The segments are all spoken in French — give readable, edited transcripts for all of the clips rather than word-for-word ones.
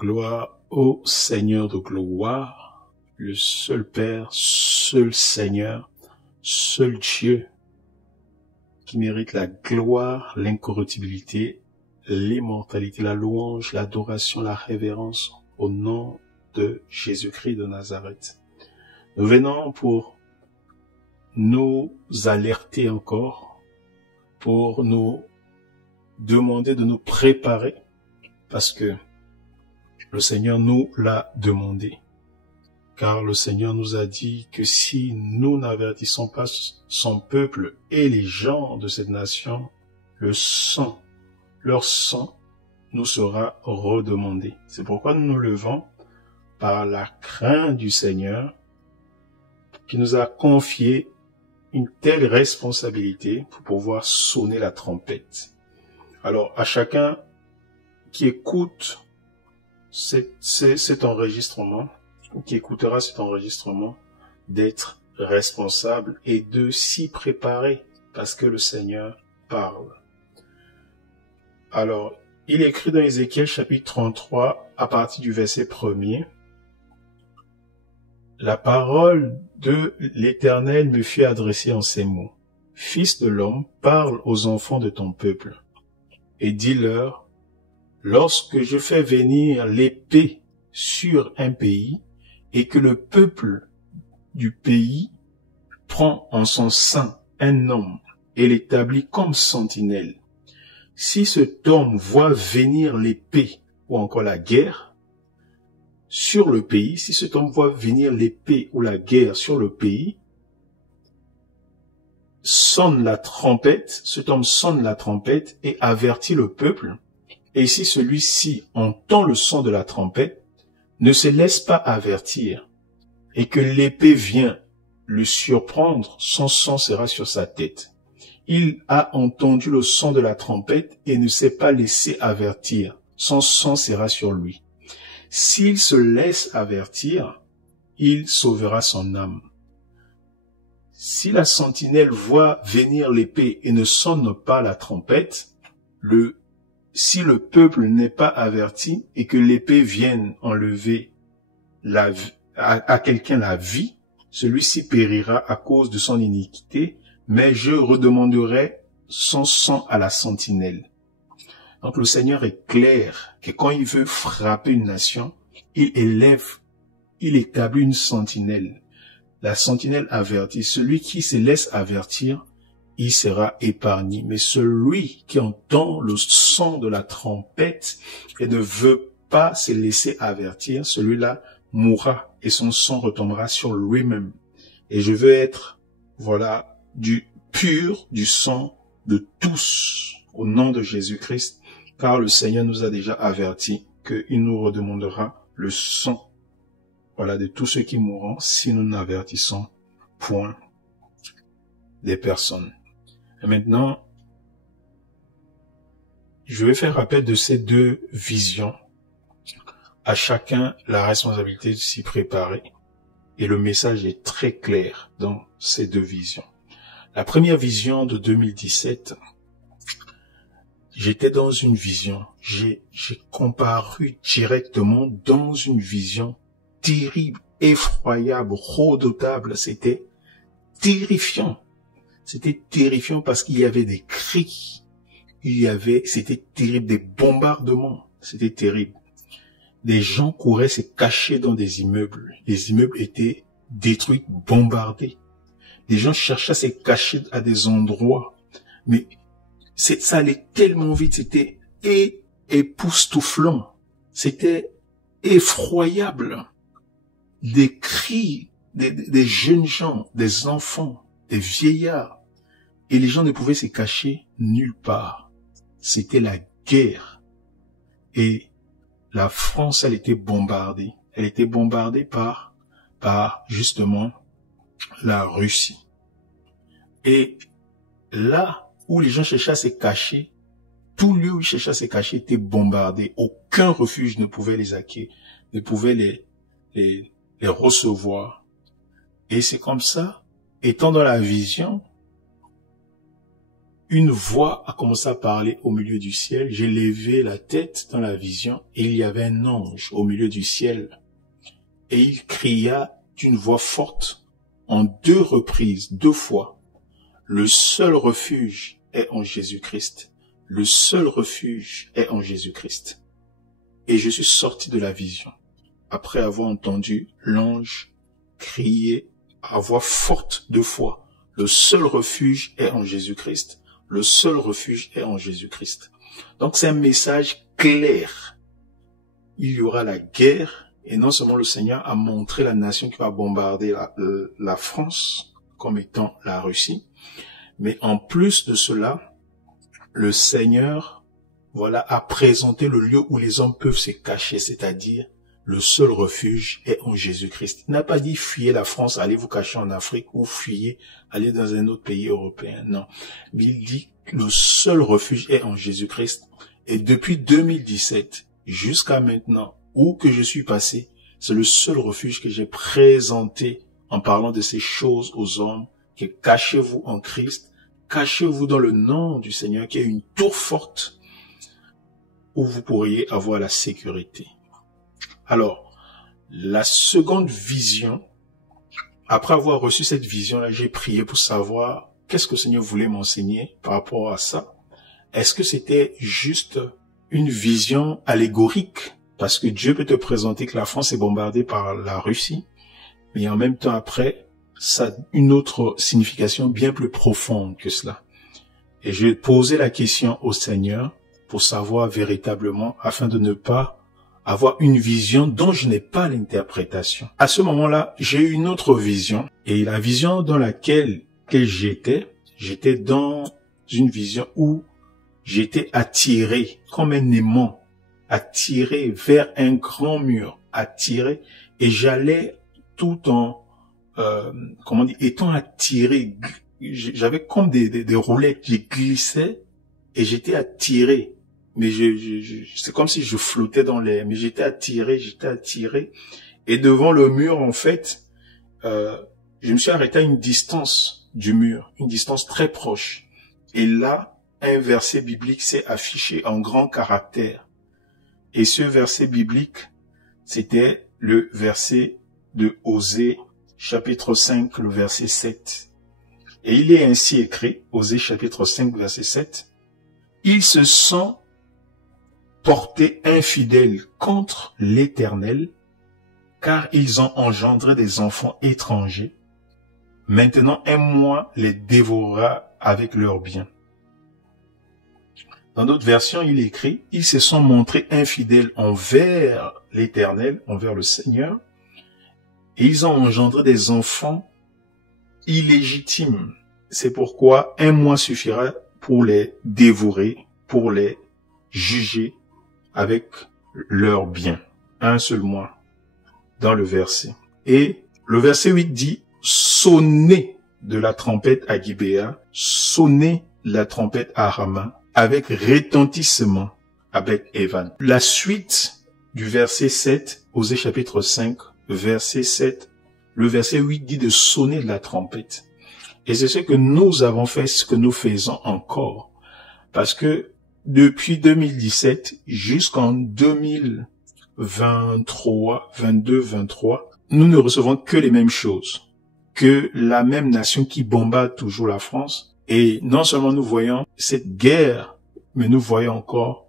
Gloire au Seigneur de gloire, le seul Père, seul Seigneur, seul Dieu, qui mérite la gloire, l'incorruptibilité, l'immortalité, la louange, l'adoration, la révérence au nom de Jésus-Christ de Nazareth. Nous venons pour nous alerter encore, pour nous demander de nous préparer, parce que le Seigneur nous l'a demandé. Car le Seigneur nous a dit que si nous n'avertissons pas son peuple et les gens de cette nation, leur sang nous sera redemandé. C'est pourquoi nous nous levons par la crainte du Seigneur qui nous a confié une telle responsabilité pour pouvoir sonner la trompette. Alors, à chacun qui écoute cet enregistrement, ou qui écoutera cet enregistrement, d'être responsable et de s'y préparer, parce que le Seigneur parle. Alors, il est écrit dans Ézéchiel chapitre 33, à partir du verset 1er, « La parole de l'Éternel me fut adressée en ces mots. Fils de l'homme, parle aux enfants de ton peuple, et dis-leur, lorsque je fais venir l'épée sur un pays, et que le peuple du pays prend en son sein un homme et l'établit comme sentinelle, si cet homme voit venir l'épée ou encore la guerre sur le pays, si cet homme voit venir l'épée ou la guerre sur le pays, sonne la trompette, cet homme sonne la trompette et avertit le peuple, et si celui-ci entend le son de la trompette, ne se laisse pas avertir, et que l'épée vient le surprendre, son sang sera sur sa tête. Il a entendu le son de la trompette et ne s'est pas laissé avertir, son sang sera sur lui. S'il se laisse avertir, il sauvera son âme. Si la sentinelle voit venir l'épée et ne sonne pas la trompette, si le peuple n'est pas averti et que l'épée vienne enlever à quelqu'un la vie, celui-ci périra à cause de son iniquité, mais je redemanderai son sang à la sentinelle. Donc le Seigneur est clair que quand il veut frapper une nation, il établit une sentinelle. La sentinelle avertit. Celui qui se laisse avertir, il sera épargné. Mais celui qui entend le son de la trompette et ne veut pas se laisser avertir, celui-là mourra et son sang retombera sur lui-même. Et je veux être, du sang de tous au nom de Jésus-Christ, car le Seigneur nous a déjà averti qu'il nous redemandera le sang, de tous ceux qui mourront si nous n'avertissons point des personnes. Et maintenant, je vais faire appel de ces deux visions. À chacun la responsabilité de s'y préparer. Et le message est très clair dans ces deux visions. La première vision de 2017, j'étais dans une vision. J'ai comparu directement dans une vision terrible, effroyable, redoutable. C'était terrifiant. C'était terrifiant parce qu'il y avait des cris. C'était terrible, des bombardements. C'était terrible. Des gens couraient se cacher dans des immeubles. Les immeubles étaient détruits, bombardés. Les gens cherchaient à se cacher à des endroits. Mais ça allait tellement vite, c'était époustouflant. C'était effroyable. Des cris, des jeunes gens, des enfants, des vieillards. Et les gens ne pouvaient se cacher nulle part. C'était la guerre. Et la France, elle était bombardée. Elle était bombardée par justement la Russie. Et là où les gens cherchaient à se cacher, tout lieu où ils cherchaient à se cacher était bombardé. Aucun refuge ne pouvait les accueillir, ne pouvait les recevoir. Et c'est comme ça, étant dans la vision, une voix a commencé à parler au milieu du ciel. J'ai levé la tête dans la vision et il y avait un ange au milieu du ciel. Et il cria d'une voix forte en 2 reprises, 2 fois. Le seul refuge est en Jésus-Christ. Le seul refuge est en Jésus-Christ. Et je suis sorti de la vision après avoir entendu l'ange crier à voix forte 2 fois. Le seul refuge est en Jésus-Christ. Le seul refuge est en Jésus-Christ. Donc c'est un message clair. Il y aura la guerre et non seulement le Seigneur a montré la nation qui va bombarder la France comme étant la Russie, mais en plus de cela, le Seigneur, a présenté le lieu où les hommes peuvent se cacher, c'est-à-dire le seul refuge est en Jésus-Christ. Il n'a pas dit fuyez la France, allez vous cacher en Afrique ou fuyez, allez dans un autre pays européen. Non. Mais il dit que le seul refuge est en Jésus-Christ. Et depuis 2017 jusqu'à maintenant, où que je suis passé, c'est le seul refuge que j'ai présenté en parlant de ces choses aux hommes, que cachez-vous en Christ, cachez-vous dans le nom du Seigneur, qui est une tour forte où vous pourriez avoir la sécurité. Alors, la seconde vision, après avoir reçu cette vision-là, j'ai prié pour savoir qu'est-ce que le Seigneur voulait m'enseigner par rapport à ça. Est-ce que c'était juste une vision allégorique? Parce que Dieu peut te présenter que la France est bombardée par la Russie, mais en même temps après, ça a une autre signification bien plus profonde que cela. Et j'ai posé la question au Seigneur pour savoir véritablement, afin de ne pas avoir une vision dont je n'ai pas l'interprétation. À ce moment-là, j'ai eu une autre vision, et la vision dans laquelle j'étais dans une vision où j'étais attiré comme un aimant, attiré vers un grand mur, attiré, et j'allais tout en, étant attiré, j'avais comme des roulettes, je glissais et j'étais attiré. Mais c'est comme si je flottais dans l'air, mais j'étais attiré. Et devant le mur, en fait, je me suis arrêté à une distance du mur, une distance très proche. Et là, un verset biblique s'est affiché en grand caractère. Et ce verset biblique, c'était le verset de Osée, chapitre 5, le verset 7. Et il est ainsi écrit, Osée chapitre 5, verset 7, « Ils se sont portés infidèles contre l'Éternel, car ils ont engendré des enfants étrangers. Maintenant, un mois les dévorera avec leurs biens. » Dans d'autres versions, il est écrit, « Ils se sont montrés infidèles envers l'Éternel, envers le Seigneur, et ils ont engendré des enfants illégitimes. C'est pourquoi un mois suffira pour les dévorer, pour les juger avec leurs biens. » Un seul mois dans le verset. Et le verset 8 dit, « Sonnez de la trompette à Gibéa, sonnez la trompette à Rama, avec retentissement, avec Évan. » La suite du verset 7, Osée chapitre 5, verset 7, le verset 8 dit de sonner de la trompette. Et c'est ce que nous avons fait, ce que nous faisons encore. Parce que depuis 2017 jusqu'en 2023, 23, nous ne recevons que les mêmes choses, que la même nation qui bombarde toujours la France. Et non seulement nous voyons cette guerre, mais nous voyons encore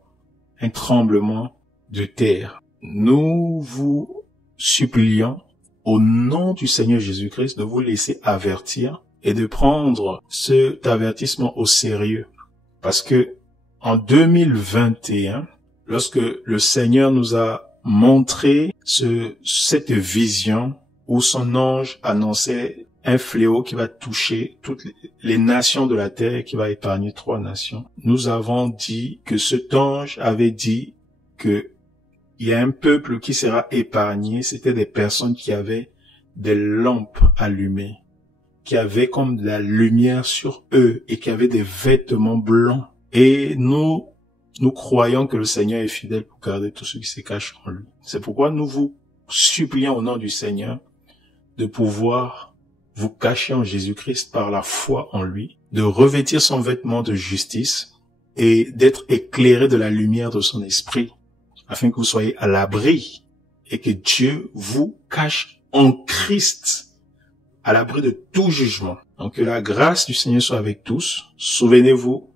un tremblement de terre. Nous vous supplions, au nom du Seigneur Jésus-Christ, de vous laisser avertir et de prendre cet avertissement au sérieux. Parce que en 2021, lorsque le Seigneur nous a montré cette vision où son ange annonçait un fléau qui va toucher toutes les nations de la terre, qui va épargner 3 nations, nous avons dit que cet ange avait dit que il y a un peuple qui sera épargné. C'était des personnes qui avaient des lampes allumées, qui avaient comme de la lumière sur eux et qui avaient des vêtements blancs. Et nous croyons que le Seigneur est fidèle pour garder tout ce qui se cache en lui. C'est pourquoi nous vous supplions au nom du Seigneur de pouvoir vous cacher en Jésus-Christ par la foi en lui de revêtir son vêtement de justice et d'être éclairé de la lumière de son esprit, afin que vous soyez à l'abri et que Dieu vous cache en Christ, à l'abri de tout jugement. Donc que la grâce du Seigneur soit avec tous. Souvenez-vous,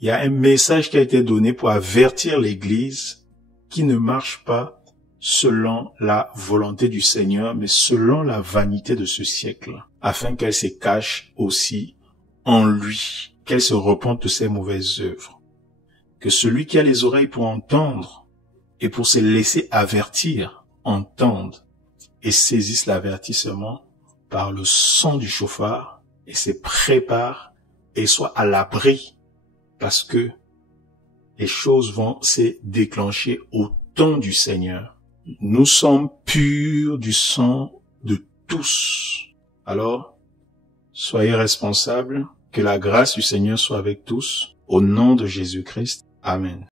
il y a un message qui a été donné pour avertir l'Église qui ne marche pas selon la volonté du Seigneur, mais selon la vanité de ce siècle, afin qu'elle se cache aussi en lui, qu'elle se repente de ses mauvaises œuvres. Que celui qui a les oreilles pour entendre et pour se laisser avertir, entende et saisisse l'avertissement par le son du chauffard et se prépare et soit à l'abri, parce que les choses vont se déclencher au temps du Seigneur. Nous sommes purs du sang de tous. Alors, soyez responsables, que la grâce du Seigneur soit avec tous, au nom de Jésus-Christ. Amen.